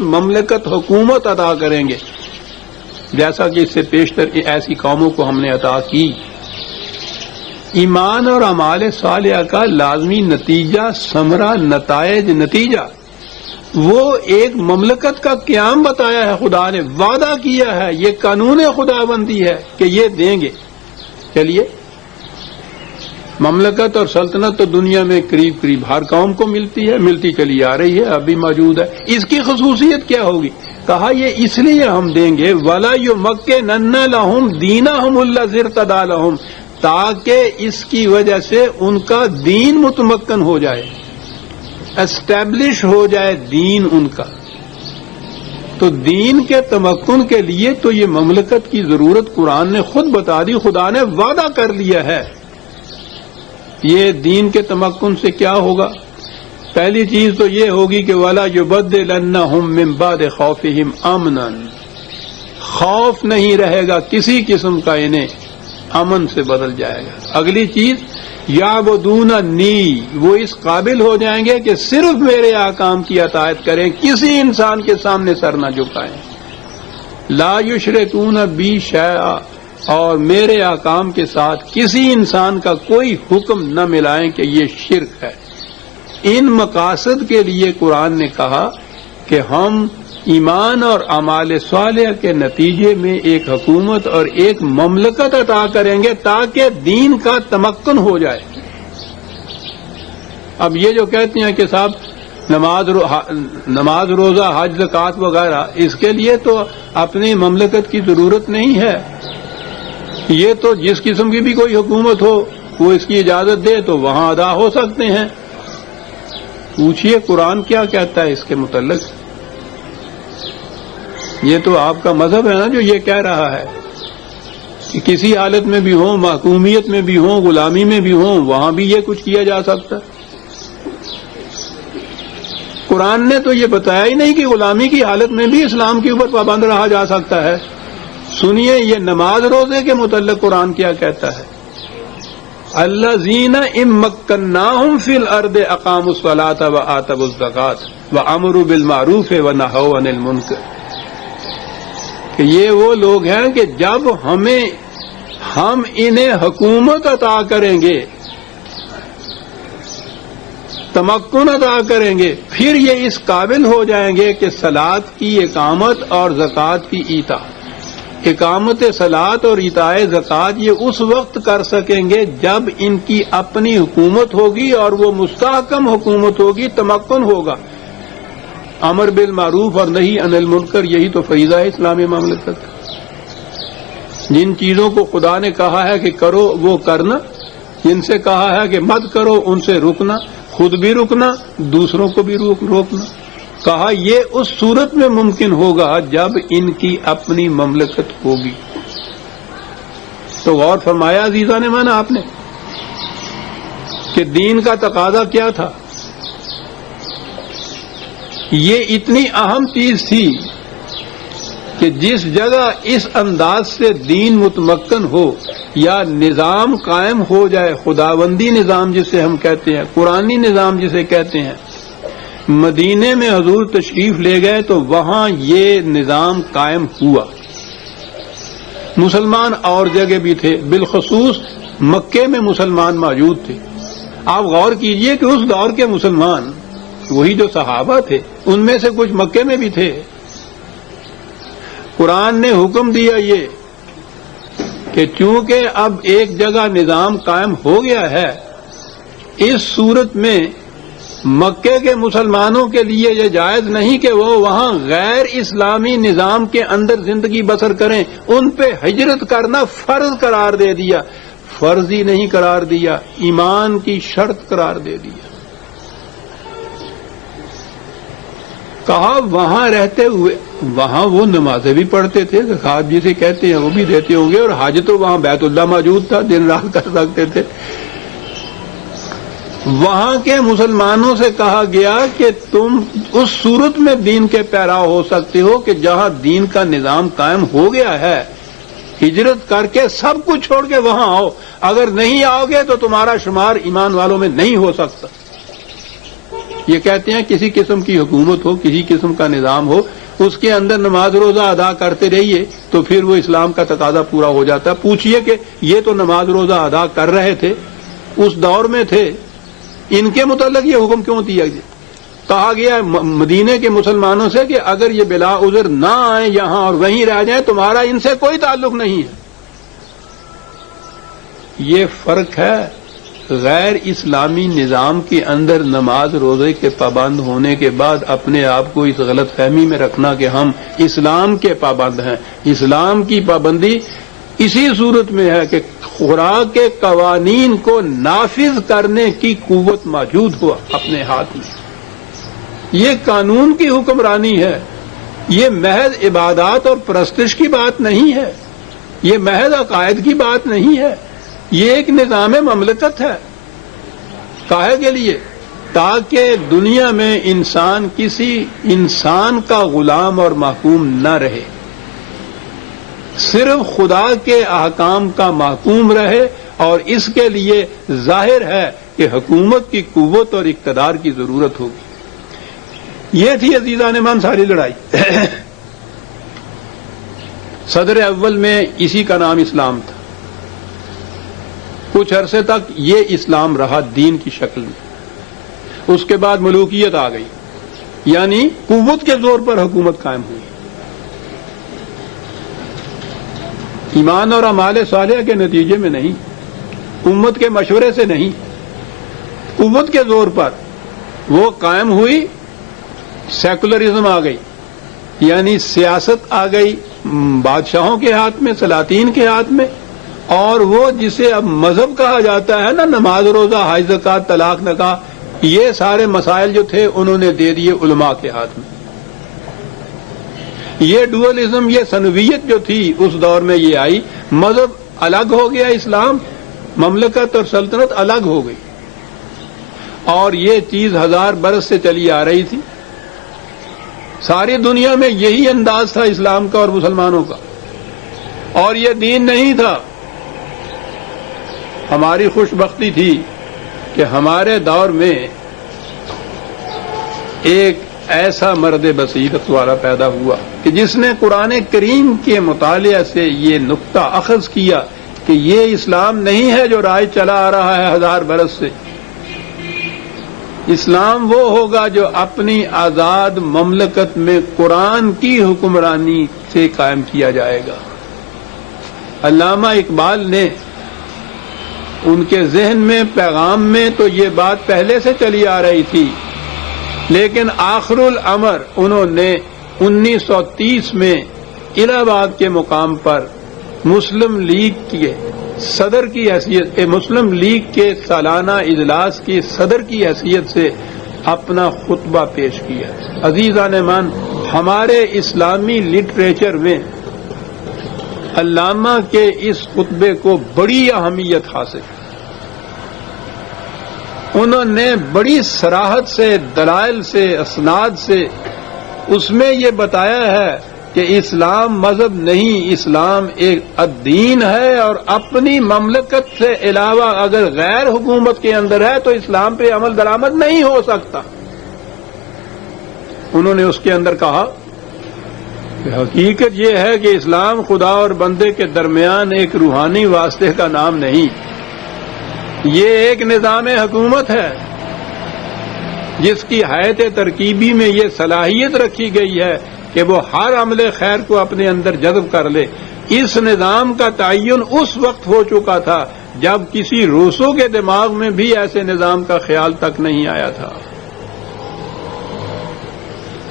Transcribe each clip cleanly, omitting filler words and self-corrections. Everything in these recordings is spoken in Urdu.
مملکت حکومت عطا کریں گے جیسا کہ اس سے پیشتر ایسی قوموں کو ہم نے عطا کی۔ ایمان اور اعمال صالحہ کا لازمی نتیجہ، ثمرہ، نتائج، نتیجہ وہ ایک مملکت کا قیام بتایا ہے، خدا نے وعدہ کیا ہے، یہ قانون خدا بندی ہے کہ یہ دیں گے۔ چلیے، مملکت اور سلطنت تو دنیا میں قریب قریب ہر قوم کو ملتی ہے، ملتی چلی آ رہی ہے، اب بھی موجود ہے۔ اس کی خصوصیت کیا ہوگی؟ کہا یہ اس لیے ہم دیں گے وَلَا يُمَكِّنَنَّ لَهُمْ دِينَهُمُ الَّذِي ارْتَضَىٰ لَهُمْ، تاکہ اس کی وجہ سے ان کا دین متمکن ہو جائے، اسٹیبلش ہو جائے دین ان کا۔ تو دین کے تمکن کے لیے تو یہ مملکت کی ضرورت قرآن نے خود بتا دی، خدا نے وعدہ کر لیا ہے۔ یہ دین کے تمکن سے کیا ہوگا؟ پہلی چیز تو یہ ہوگی کہ وَلَا يُبَدِّلَنَّهُم مِّن بَعْدِ خَوْفِهِمْ أَمْنًا، خوف نہیں رہے گا کسی قسم کا، انہیں امن سے بدل جائے گا۔ اگلی چیز يَعْبُدُونَنِي، وہ اس قابل ہو جائیں گے کہ صرف میرے احکام کی اطاعت کریں، کسی انسان کے سامنے سر نہ جھکائیں۔ لَا يُشْرِكُونَ بِي شَيْئًا، اور میرے احکام کے ساتھ کسی انسان کا کوئی حکم نہ ملائیں کہ یہ شرک ہے۔ ان مقاصد کے لیے قرآن نے کہا کہ ہم ایمان اور اعمال صالحہ کے نتیجے میں ایک حکومت اور ایک مملکت عطا کریں گے تاکہ دین کا تمکن ہو جائے۔ اب یہ جو کہتے ہیں کہ صاحب نماز روزہ حج زکوٰۃ وغیرہ، اس کے لیے تو اپنی مملکت کی ضرورت نہیں ہے، یہ تو جس قسم کی بھی کوئی حکومت ہو وہ اس کی اجازت دے تو وہاں ادا ہو سکتے ہیں۔ پوچھئے قرآن کیا کہتا ہے اس کے متعلق؟ یہ تو آپ کا مذہب ہے نا جو یہ کہہ رہا ہے کہ کسی حالت میں بھی ہوں، محکومیت میں بھی ہوں، غلامی میں بھی ہوں، وہاں بھی یہ کچھ کیا جا سکتا ہے۔ قرآن نے تو یہ بتایا ہی نہیں کہ غلامی کی حالت میں بھی اسلام کے اوپر پابند رہا جا سکتا ہے۔ سنیے یہ نماز روزے کے متعلق قرآن کیا کہتا ہے؟ الذین ان مکناہم فی الارض اقاموا الصلاۃ وآتوا الزکاۃ وامروا بالمعروف ونہوا عن المنکر، کہ یہ وہ لوگ ہیں کہ جب ہم انہیں حکومت عطا کریں گے، تمکن عطا کریں گے، پھر یہ اس قابل ہو جائیں گے کہ صلاۃ کی اقامت اور زکوٰۃ کی ایتاء، اقامت صلاۃ اور ایتاء زکوٰۃ یہ اس وقت کر سکیں گے جب ان کی اپنی حکومت ہوگی اور وہ مستحکم حکومت ہوگی، تمکن ہوگا۔ امر بالمعروف اور نہی عن المنکر، یہی تو فریضہ ہے اسلامی مملکت۔ جن چیزوں کو خدا نے کہا ہے کہ کرو وہ کرنا، جن سے کہا ہے کہ مت کرو ان سے رکنا، خود بھی رکنا، دوسروں کو بھی روکنا۔ کہا یہ اس صورت میں ممکن ہوگا جب ان کی اپنی مملکت ہوگی۔ تو غور فرمایا عزیزان ایمان آپ نے کہ دین کا تقاضا کیا تھا؟ یہ اتنی اہم چیز تھی کہ جس جگہ اس انداز سے دین متمکن ہو یا نظام قائم ہو جائے، خداوندی نظام جسے ہم کہتے ہیں، قرآنی نظام جسے کہتے ہیں، مدینے میں حضور تشریف لے گئے تو وہاں یہ نظام قائم ہوا۔ مسلمان اور جگہ بھی تھے، بالخصوص مکے میں مسلمان موجود تھے۔ آپ غور کیجئے کہ اس دور کے مسلمان، وہی جو صحابہ تھے، ان میں سے کچھ مکے میں بھی تھے۔ قرآن نے حکم دیا یہ کہ چونکہ اب ایک جگہ نظام قائم ہو گیا ہے، اس صورت میں مکے کے مسلمانوں کے لیے یہ جائز نہیں کہ وہ وہاں غیر اسلامی نظام کے اندر زندگی بسر کریں، ان پہ ہجرت کرنا فرض قرار دے دیا۔ فرض ہی نہیں قرار دیا، ایمان کی شرط قرار دے دیا۔ کہا وہاں رہتے ہوئے، وہاں وہ نمازیں بھی پڑھتے تھے، زکوٰۃ جسے کہتے ہیں وہ بھی دیتے ہوں گے، اور حج تو وہاں بیت اللہ موجود تھا، دن رات کر سکتے تھے۔ وہاں کے مسلمانوں سے کہا گیا کہ تم اس صورت میں دین کے پیرا ہو سکتے ہو کہ جہاں دین کا نظام قائم ہو گیا ہے، ہجرت کر کے سب کچھ چھوڑ کے وہاں آؤ، اگر نہیں آؤ گے تو تمہارا شمار ایمان والوں میں نہیں ہو سکتا۔ یہ کہتے ہیں کسی قسم کی حکومت ہو، کسی قسم کا نظام ہو، اس کے اندر نماز روزہ ادا کرتے رہیے تو پھر وہ اسلام کا تقاضا پورا ہو جاتا ہے۔ پوچھئے کہ یہ تو نماز روزہ ادا کر رہے تھے، اس دور میں تھے، ان کے متعلق یہ حکم کیوں دیا گیا؟ کہا گیا مدینے کے مسلمانوں سے کہ اگر یہ بلا عذر نہ آئیں یہاں اور وہیں رہ جائیں تمہارا ان سے کوئی تعلق نہیں ہے۔ یہ فرق ہے غیر اسلامی نظام کے اندر نماز روزے کے پابند ہونے کے بعد اپنے آپ کو اس غلط فہمی میں رکھنا کہ ہم اسلام کے پابند ہیں۔ اسلام کی پابندی اسی صورت میں ہے کہ خوراک کے قوانین کو نافذ کرنے کی قوت موجود ہوا اپنے ہاتھ میں۔ یہ قانون کی حکمرانی ہے، یہ محض عبادات اور پرستش کی بات نہیں ہے، یہ محض عقائد کی بات نہیں ہے، یہ ایک نظام مملکت ہے۔ کاہے کے لیے؟ تاکہ دنیا میں انسان کسی انسان کا غلام اور محکوم نہ رہے، صرف خدا کے احکام کا محکوم رہے، اور اس کے لیے ظاہر ہے کہ حکومت کی قوت اور اقتدار کی ضرورت ہوگی۔ یہ تھی عزیزان ایمان ساری لڑائی۔ صدر اول میں اسی کا نام اسلام تھا، کچھ عرصے تک یہ اسلام رہا دین کی شکل میں، اس کے بعد ملوکیت آ گئی، یعنی قوت کے زور پر حکومت قائم ہوئی، ایمان اور اعمال صالحہ کے نتیجے میں نہیں، امت کے مشورے سے نہیں، قوت کے زور پر وہ قائم ہوئی۔ سیکولرزم آ گئی، یعنی سیاست آ گئی بادشاہوں کے ہاتھ میں، سلاطین کے ہاتھ میں، اور وہ جسے اب مذہب کہا جاتا ہے نا، نماز روزہ حج زکوٰۃ طلاق نکاح، یہ سارے مسائل جو تھے انہوں نے دے دیے علماء کے ہاتھ میں۔ یہ ڈوئلزم، یہ سنویت جو تھی اس دور میں یہ آئی، مذہب الگ ہو گیا، اسلام، مملکت اور سلطنت الگ ہو گئی، اور یہ چیز 1000 برس سے چلی آ رہی تھی۔ ساری دنیا میں یہی انداز تھا اسلام کا اور مسلمانوں کا، اور یہ دین نہیں تھا۔ ہماری خوش بختی تھی کہ ہمارے دور میں ایک ایسا مرد بصیرت والا پیدا ہوا کہ جس نے قرآن کریم کے مطالعہ سے یہ نقطہ اخذ کیا کہ یہ اسلام نہیں ہے جو رائج چلا آ رہا ہے 1000 برس سے۔ اسلام وہ ہوگا جو اپنی آزاد مملکت میں قرآن کی حکمرانی سے قائم کیا جائے گا۔ علامہ اقبال نے ان کے ذہن میں پیغام میں تو یہ بات پہلے سے چلی آ رہی تھی، لیکن آخر الامر انہوں نے 1930 میں الہ آباد کے مقام پر مسلم لیگ کے صدر کی حیثیت، مسلم لیگ کے سالانہ اجلاس کی صدر کی حیثیت سے اپنا خطبہ پیش کیا۔ عزیزان ایمان، ہمارے اسلامی لٹریچر میں علامہ کے اس خطبے کو بڑی اہمیت حاصل، انہوں نے بڑی صراحت سے، دلائل سے، اسناد سے اس میں یہ بتایا ہے کہ اسلام مذہب نہیں، اسلام ایک دین ہے، اور اپنی مملکت سے علاوہ اگر غیر حکومت کے اندر ہے تو اسلام پہ عمل درآمد نہیں ہو سکتا۔ انہوں نے اس کے اندر کہا کہ حقیقت یہ ہے کہ اسلام خدا اور بندے کے درمیان ایک روحانی واسطے کا نام نہیں، یہ ایک نظام حکومت ہے جس کی حیث ترکیبی میں یہ صلاحیت رکھی گئی ہے کہ وہ ہر عمل خیر کو اپنے اندر جذب کر لے۔ اس نظام کا تعین اس وقت ہو چکا تھا جب کسی روسو کے دماغ میں بھی ایسے نظام کا خیال تک نہیں آیا تھا۔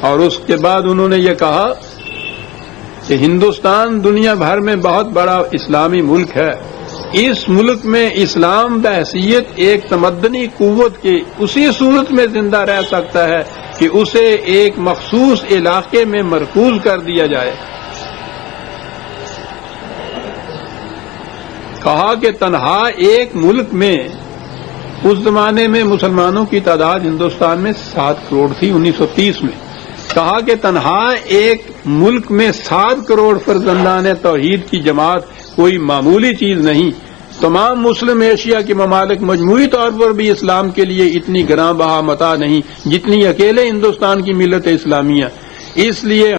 اور اس کے بعد انہوں نے یہ کہا کہ ہندوستان دنیا بھر میں بہت بڑا اسلامی ملک ہے، اس ملک میں اسلام بحیثیت ایک تمدنی قوت کی اسی صورت میں زندہ رہ سکتا ہے کہ اسے ایک مخصوص علاقے میں مرکوز کر دیا جائے۔ کہا کہ تنہا ایک ملک میں، اس زمانے میں مسلمانوں کی تعداد ہندوستان میں 7 کروڑ تھی 1930 میں، کہا کہ تنہا ایک ملک میں 7 کروڑ فرزندان توحید کی جماعت کوئی معمولی چیز نہیں، تمام مسلم ایشیا کے ممالک مجموعی طور پر بھی اسلام کے لیے اتنی گراں بہا متاع نہیں جتنی اکیلے ہندوستان کی ملت اسلامیہ. اس لیے